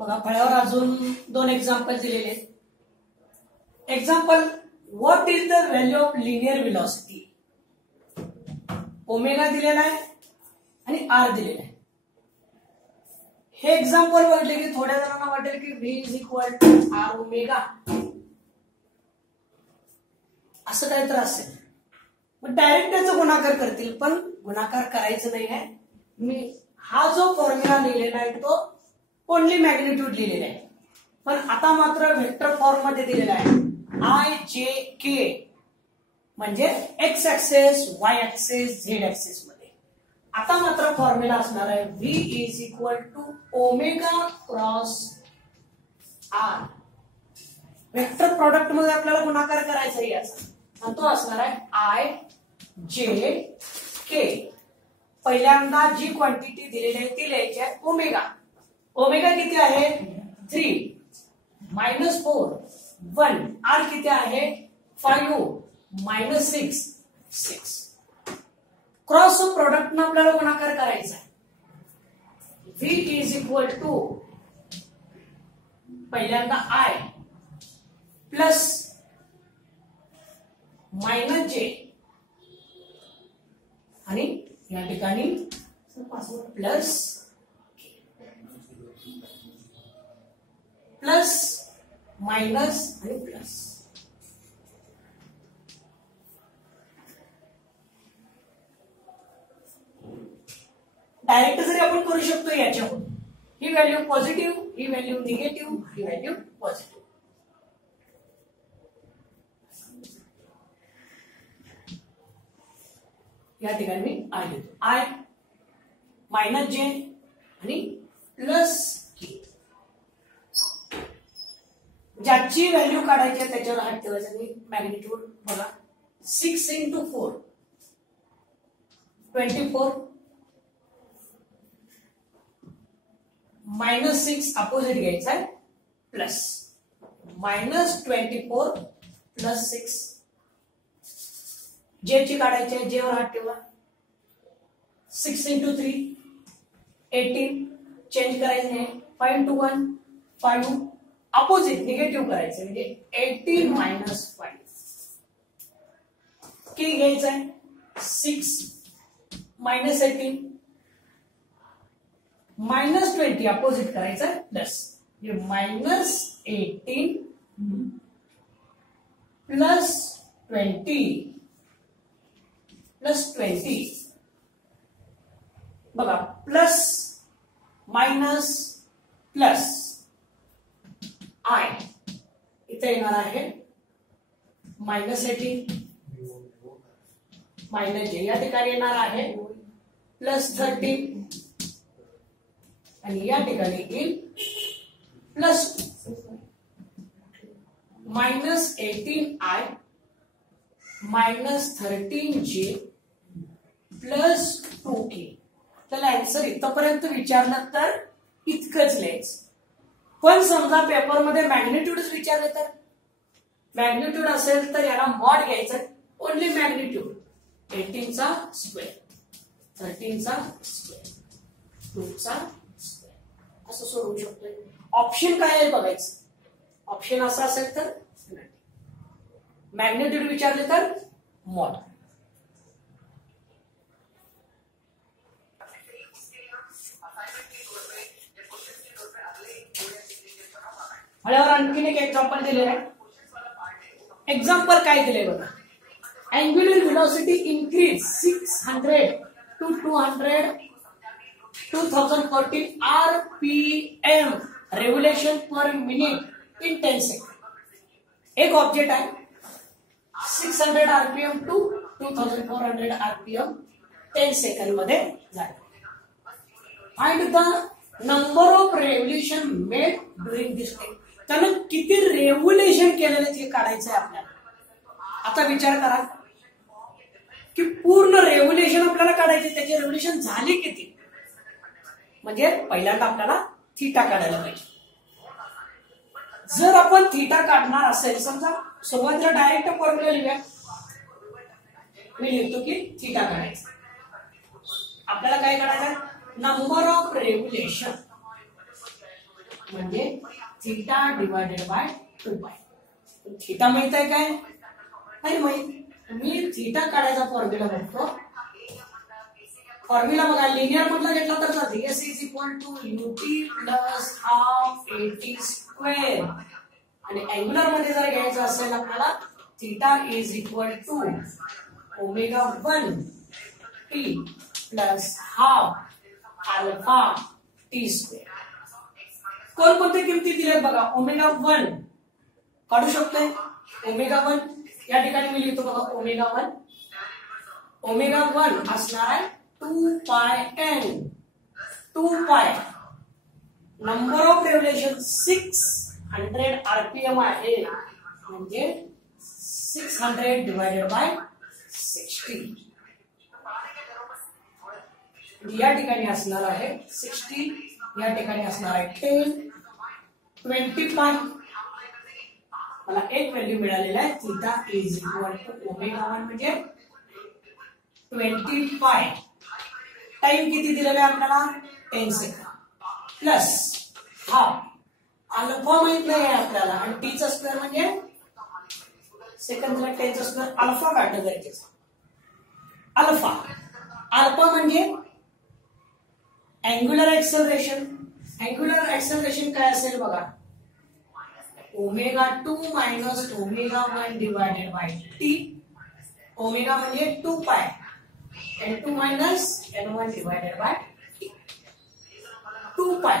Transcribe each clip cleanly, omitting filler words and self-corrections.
बघा फळ्यावर अजून 2 एक्झाम्पल दिलेले आहेत. Example, what is the value of linear velocity. Omega दिलेला आहे आणि आर दिलेला आहे. हे एक्झाम्पल वाटले की थोड्या जणांना वाटेल की v is equal to r omega असं काहीतरी असेल. मग डायरेक्ट त्याचा गुणाकार करतील, पण गुणाकार करायचं नाही आहे. मी हा जो फॉर्म्युला लिहिलेला आहे तो ओनली मॅग्निट्यूड लिहिलेला आहे, पण आता मात्र व्हेक्टर फॉर्म मध्ये दिलेला आहे. आय जे के म्हणजे x axis, y axis, z axis मध्ये. आता मात्र फॉर्म्युला असणार आहे v is equal to omega cross r. Vector product मध्ये आपल्याला गुणाकार करायचा आहे याचा, आणि तो असणार आहे आय जे के. पहिल्यांदा जी क्वांटिटी दिलेली आहे ती लिहायची आहे ओमेगा. ओमेगा किती आहे 3 मायनस 4 1. आर किती आहे 5 मायनस 6. क्रॉस प्रोडक्ट न आपल्याला गुणाकार करायचा आहे. व्ही इज इक्वल टू पहिल्यांदा आय प्लस मायनस जे आणि या ठिकाणी प्लस प्लस मायनस आणि प्लस. डायरेक्ट जरी आपण करू शकतो याच्याहून. ही व्हॅल्यू पॉझिटिव्ह, ही व्हॅल्यू निगेटिव्ह, ही व्हॅल्यू पॉझिटिव्ह. या ठिकाणी मी आय लिहितो. आय मायनस जे आणि प्लस के. ज्याची व्हॅल्यू काढायची आहे त्याच्यावर हात ठेवायचा. आणि मॅग्निट्यूड बघा 6 into 4 24 मायनस 6 अपोजिट घ्यायचा आहे प्लस मायनस 24 प्लस 6. जे ची काढायची आहे, जे वर हात ठेवा. 6 into 3 18. चेंज करायचं नाही. 5 into 1 5. अपोजिट निगेटिव्ह करायचं म्हणजे 18 मायनस 5. के घ्यायचं आहे 6 मायनस 18 मायनस 20 अपोजिट करायचं आहे प्लस मायनस 18 प्लस 20 प्लस 20. बघा प्लस मायनस प्लस आय इथे येणार आहे मायनस 18 मायनस जे. या ठिकाणी येणार आहे प्लस 13 आणि या ठिकाणी येईल प्लस मायनस 18 आय मायनस 13 जे प्लस 2k. त्याला आन्सर इथपर्यंत विचारलं तर इतकंच लिहायचं. पण समजा पेपरमध्ये मॅग्निट्यूडच विचारले तर, मॅग्निट्यूड असेल तर याला मॉड घ्यायचं. ओनली मॅग्निट्यूड 18 चा स्क्वेअर 13 चा स्क्वेअर 2 चा स्क्वेअर असं सोडवू शकतोय. ऑप्शन काय आहे बघायचं. ऑप्शन असं असेल तर मॅग्निट्यूड विचारले तर मॉड. फळ्यावर आणखीन एक एक्झाम्पल दिलेलं आहे. एक्झाम्पल काय दिले बघा. Angular velocity increase 600 to 200 2014 RPM revolution per minute in 10 second. एक ऑब्जेक्ट आहे 600 RPM टू 2400 RPM 10 सेकंड मध्ये जाईल. Find the number of revolution made during this time. त्यानं किती रेव्होल्यूशन केलेले ते काढायचं आहे आपल्याला. आता विचार करा की पूर्ण रेव्होल्यूशन आपल्याला काढायचे, त्याचे रेव्होल्यूशन झाले किती. म्हणजे पहिल्यांदा आपल्याला थीटा काढायला पाहिजे. जर आपण थीटा काढणार असेल, समजा सुरुवातीला डायरेक्ट फॉर्म्युला लिहूया. मी लिहितो की थीटा काढायचं. आपल्याला काय काढायचं, नंबर ऑफ रेव्होल्यूशन म्हणजे theta divided by 2 pi. Theta माहित आहे काय? नाही माहित. मी थिटा काढायचा फॉर्म्युला बघतो. फॉर्म्युला बघा, लिनियर मधला घेतला तर चालते. S is equal to u t plus half a t square. आणि अँग्युलर मध्ये जर घ्यायचं असेल आपल्याला, theta is equal to omega 1 t plus half alpha t square. कोणकोणत्या किमती दिल्यात बघा. ओमेगा 1 काढू शकतोय. ओमेगा 1 या ठिकाणी मी लिहितो बघा. ओमेगा 1 असणार आहे 2 पाय एन. 2 पाय नंबर ऑफ रेव्होल्यूशन 600 आरपीएम आहे, म्हणजे 600 डिवायडेड बाय 60. या ठिकाणी असणार आहे 60, या ठिकाणी असणार आहे 10, 20 पाय. मला एक व्हॅल्यू मिळालेला आहे. Theta is equal to omega 1 म्हणजे 20 पाय. टाइम किती दिलेला आहे आपल्याला? 10 सेकंड प्लस हाफ. अल्फा माहित नाही आहे आपल्याला, आणि टीचा स्क्वेअर म्हणजे सेकंदला 10चा स्क्वेअर. अल्फा काढलं जायचे. अल्फा म्हणजे अँग्युलर एक्सेलरेशन. अँग्युलर एक्सेलरेशन काय असेल बघा. Omega 2 minus omega 1 divided by T. Omega म्हणजे 2 पाय n2 minus n1 divided by 2 पाय.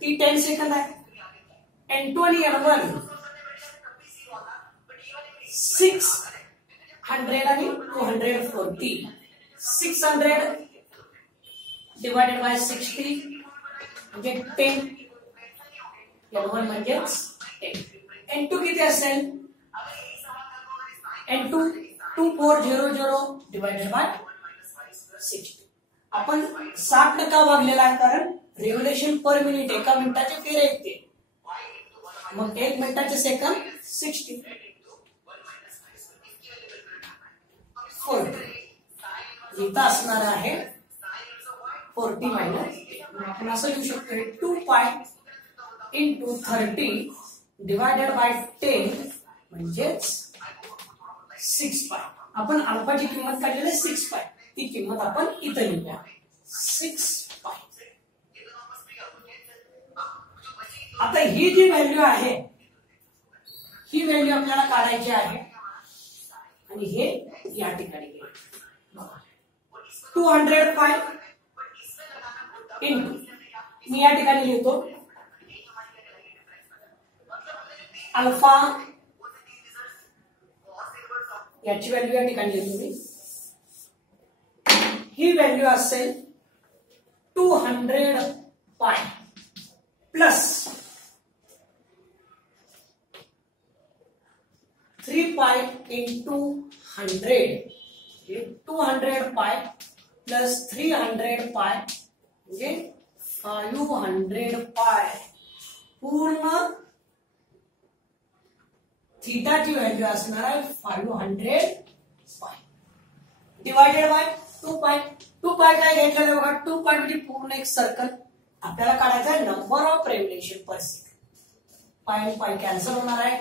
टी 10 सेकंड आहे. n2 आणि n1 600 आणि 240. 600 डिवायडेड बाय 60 म्हणजे 10. n1 म्हणजेच 10. n2 किती असेल? n2 2400 divided by 60. आपण 60% भागलेला आहे, कारण रेव्होल्यूशन पर मिनिट एका मिनिटाचे फेरे येते. मग 1 मिनिटाचे सेकंद 60. 40 इथं असणार आहे 40 मायनस. आपण असं लिहू शकतो 2 पाय इंटू 30 डिवायडेड बाय 10 म्हणजेच 6 पाय. आपण अल्फाची किंमत काढलेली 6 पाय, ती किंमत आपण इथं लिहूया 6 पाय. आता ही जी व्हॅल्यू आहे, ही व्हॅल्यू आपल्याला काढायची आहे, आणि हे या ठिकाणी 200 पाय इंटू, मी या ठिकाणी लिहितो अल्फा, याची व्हॅल्यू या ठिकाणी लिहितो मी. ही व्हॅल्यू असेल 200 पाय प्लस 3 पाय इंटू 100. 200 पाय प्लस 300 पाय म्हणजे 500 पाय. पूर्ण थीटाची व्हॅल्यू असणार आहे 500 पाय डिवायडेड बाय 2 पाय. 2 पाय काय घेतलेलं बघा. 2 पाय म्हणजे पूर्ण एक सर्कल. आपल्याला काढायचा आहे number of revolution per second. पाय पाय कॅन्सल होणार आहे.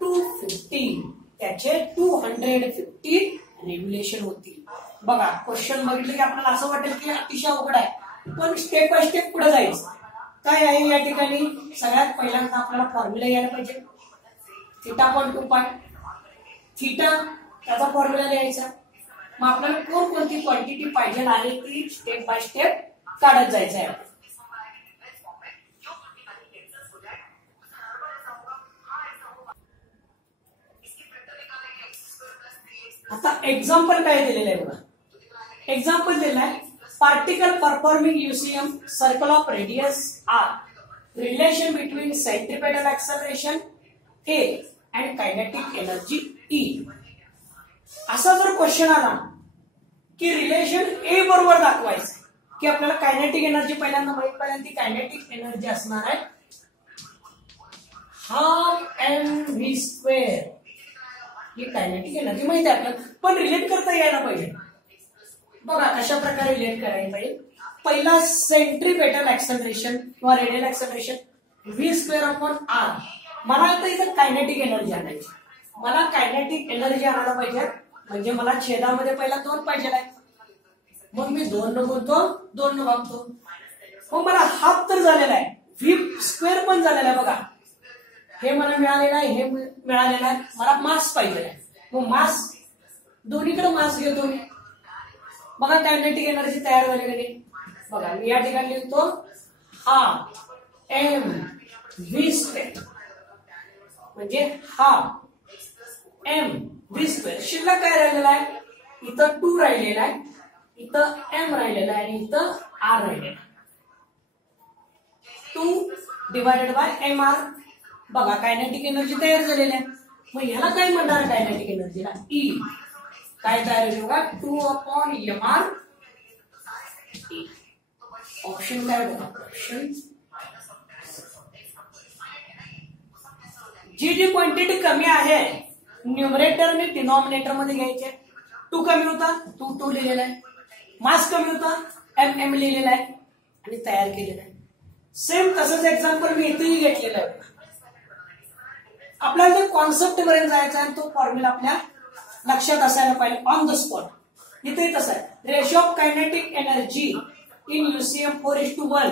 250 त्याचे 250 रेव्होल्यूशन होतील. बघा क्वेश्चन बघितलं की आपल्याला असं वाटेल की अतिशय अवघड आहे, पण स्टेप बाय स्टेप पुढे जायचं. काय आहे या ठिकाणी? सगळ्यात पहिल्यांदा आपल्याला फॉर्म्युला यायला पाहिजे. थिटा पण 2 पाय. थिटा त्याचा फॉर्म्युला लिहायचा. मग आपल्याला कोणती क्वांटिटी पाहिजे आहे ती स्टेप बाय स्टेप काढत जायचं आहे. आता एक्झाम्पल काय दिलेलं आहे बघा. एक्झाम्पल दिलेलं आहे particle performing UCM circle of radius r, relation between centripetal acceleration a and kinetic energy E. असा जर क्वेश्चन आला की रिलेशन ए बरोबर दाखवायचं, की आपल्याला कायनेटिक एनर्जी पहिल्यांदा माहित पाहिजे. ती कायनेटिक एनर्जी असणार आहे हाफ एम व्ही स्क्वेअर. ही कायनेटिक एनर्जी माहिती आहे आपल्याला, पण रिलेट करता यायला पाहिजे. बघा कशा प्रकारे रिलेट करायचं आहे. पहिला सेंट्रीपेटल ऍक्सलरेशन किंवा रेडियल ऍक्सलरेशन v²/r. मला आता इथं कायनेटिक एनर्जी आणायची. मला कायनेटिक एनर्जी आणायला पाहिजे म्हणजे मला छेदामध्ये पहिला 2 पाहिजे आहे. मग मी 2 न गुणतो, 2 न भागतो. मग मला हाफ तर झालेला आहे, v² पण झालेला आहे. बघा हे मला मिळालेलं आहे, हे मिळालेलं आहे. मला मास पाहिजे आहे. मग मास दोन्हीकडे मास घेतो मी. बघा कायनेटिक एनर्जी तयार झाली नाही. बघा मी या ठिकाणी लिहितो हाफ mv², म्हणजे हाफ mv². शिल्लक काय राहिलेला आहे, इथं 2 राहिलेला आहे, इथं m राहिलेला आहे आणि इथं r राहिलेला आहे. 2/mr. बघा कायनेटिक एनर्जी तयार झालेली आहे. मग ह्याला काय म्हणणार कायनेटिक एनर्जीला, ई. काय तयार होईल बघा, 2/mr. ऑप्शन काय बघा, ऑप्शन जी क्वांटिटी कमी आहे न्यूमरेटर आणि डिनॉमिनेटर मध्ये घ्यायचे. 2 कमी होता, 2 लिहिलेला आहे. मास कमी होता, m लिहिलेला आहे आणि तयार केलेला आहे. सेम तसंच एक्झाम्पल मी इथेही घेतलेलं आहे. आपल्याला ते कॉन्सेप्ट पर्यंत जायचा आहे, तो फॉर्म्युला आपल्या लक्षात असायला पाहिजे ऑन द स्पॉट. इथे तसं आहे, ratio of kinetic energy in UCM 4:1.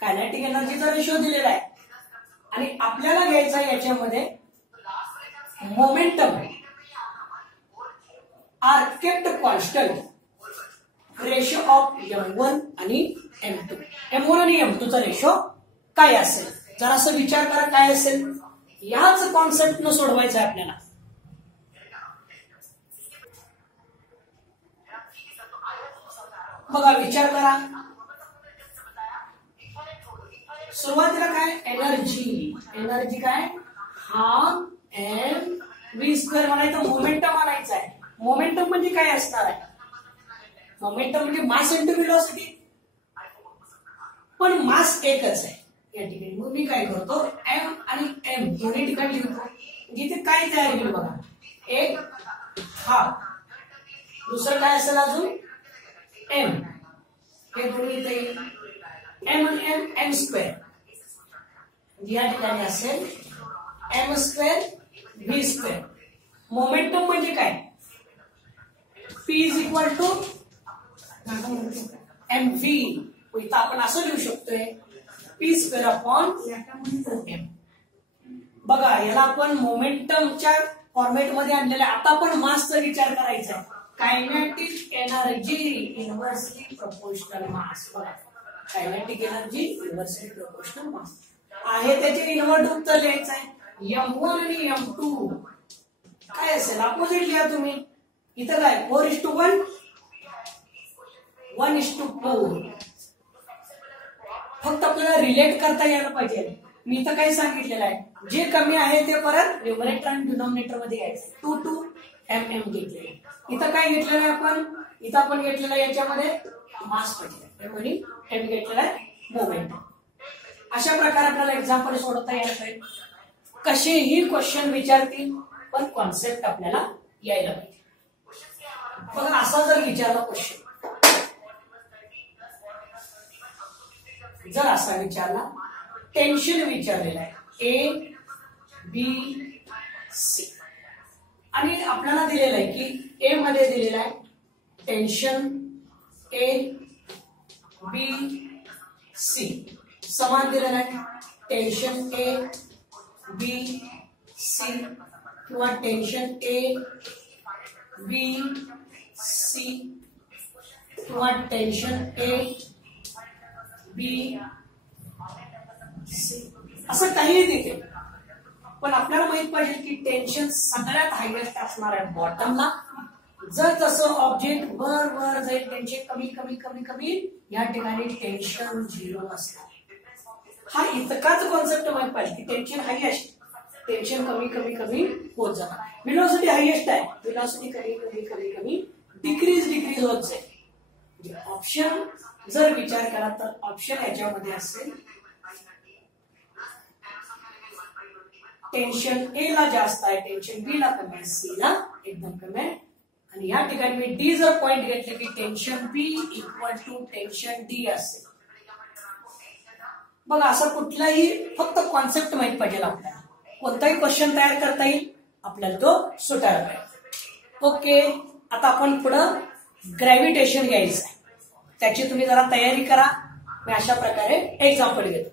Kinetic एनर्जीचा रेशो दिलेला आहे आणि आपल्याला घ्यायचा याच्यामध्ये momentum are kept constant, ratio of m1 आणि m2. m1 आणि m2 चा रेशो काय असेल, जरासं विचार करा काय असेल. याच कॉन्सेप्ट न सोडवायचं आहे आपल्याला. बघा विचार करा, सुरुवातीला काय एनर्जी, एनर्जी काय हाफ mv². मला इथं मोमेंटम आणायचं आहे. मोमेंटम म्हणजे काय असणार आहे, मोमेंटम म्हणजे मास इंटू व्हेलॉसिटी. पण मास एकच आहे या ठिकाणी. मग मी काय करतो, m आणि m दोन्ही ठिकाणी लिहितो. जिथे काय तयार होईल बघा, एक हाफ, दुसरं काय असेल अजून m. हे दोन्ही इथे येईल, m आणि m². या ठिकाणी असेल m² v². मोमेंटम म्हणजे काय, p = mv. इथं आपण असं लिहू शकतोय p²/m. बघा याला आपण मोमेंटमच्या फॉर्मॅट मध्ये आणलेलं आहे. आता आपण मासचा विचार करायचा आहे. कायनेटिक एनर्जी इन्व्हर्सली प्रोपोर्शनल मास. बघा कायनेटिक एनर्जी इन्व्हर्सली प्रोपोर्शनल मास आहे, त्याचे इन्व्हर्ट उत्तर लिहायचं आहे. m1 आणि m2 काय असेल, अपोजिट लिहा तुम्ही. इथं काय 4:1, 1:4. फक्त आपल्याला रिलेट करता यायला पाहिजे. मी इथं काय सांगितलेलं आहे, जे कमी आहे ते परत न्यूमरेटर आणि डिनॉमिनेटर मध्ये घ्यायचं. 2 mm घेतलेले. इथं काय घेतलेलं आहे आपण, इथं आपण घेतलेलं आहे याच्यामध्ये मास पाहिजे आणि m घेतलेला आहे मोमेंट. अशा प्रकारे आपल्याला एक्झाम्पल सोडवता यायला पाहिजे. कसेही क्वेश्चन विचारतील पण कॉन्सेप्ट आपल्याला यायला पाहिजे. बघा असा जर विचारला क्वेश्चन, जर असा विचारला, टेन्शन विचारलेला आहे A B C आणि आपल्याला दिलेलं आहे की A मध्ये दिलेलं आहे टेन्शन A B C, समान दिलेलं आहे टेन्शन A B C किंवा टेन्शन A B C किंवा टेन्शन A B C, असं काहीही देते. पण आपल्याला माहित पाहिजे की टेन्शन सगळ्यात हायएस्ट असणार आहे बॉटमला. जर तसं ऑब्जेक्ट वर वर जाईल, टेन्शन कमी कमी कमी कमी, या ठिकाणी टेन्शन 0 असणार. हा इतकाच कॉन्सेप्ट माहित पाहिजे की टेन्शन हायएस्ट, टेन्शन कमी कमी कमी होत जाणार. व्हेलॉसिटी हायएस्ट आहे, व्हेलॉसिटी कमी कमी कमी कमी डिक्रीज होत जाईल. ऑप्शन जर विचार करा तर ऑप्शन याच्यामध्ये असेल टेन्शन ए ला जास्त आहे, टेन्शन बी ला कमी आहे, सी ला एकदम कमी आहे आणि या ठिकाणी मी डी जर पॉइंट घेतले की tension P equal to tension D असेल. बघा असं कुठलाही फक्त कॉन्सेप्ट माहित पाहिजे आपल्याला, कोणताही क्वेश्चन तयार करता येईल आपल्याला, तो सुटायला पाहिजे. ओके, आता आपण पुढं ग्रॅव्हिटेशन घ्यायचं आहे, त्याची तुम्ही जरा तयारी करा. मी अशा प्रकारे एक्झाम्पल घेतो.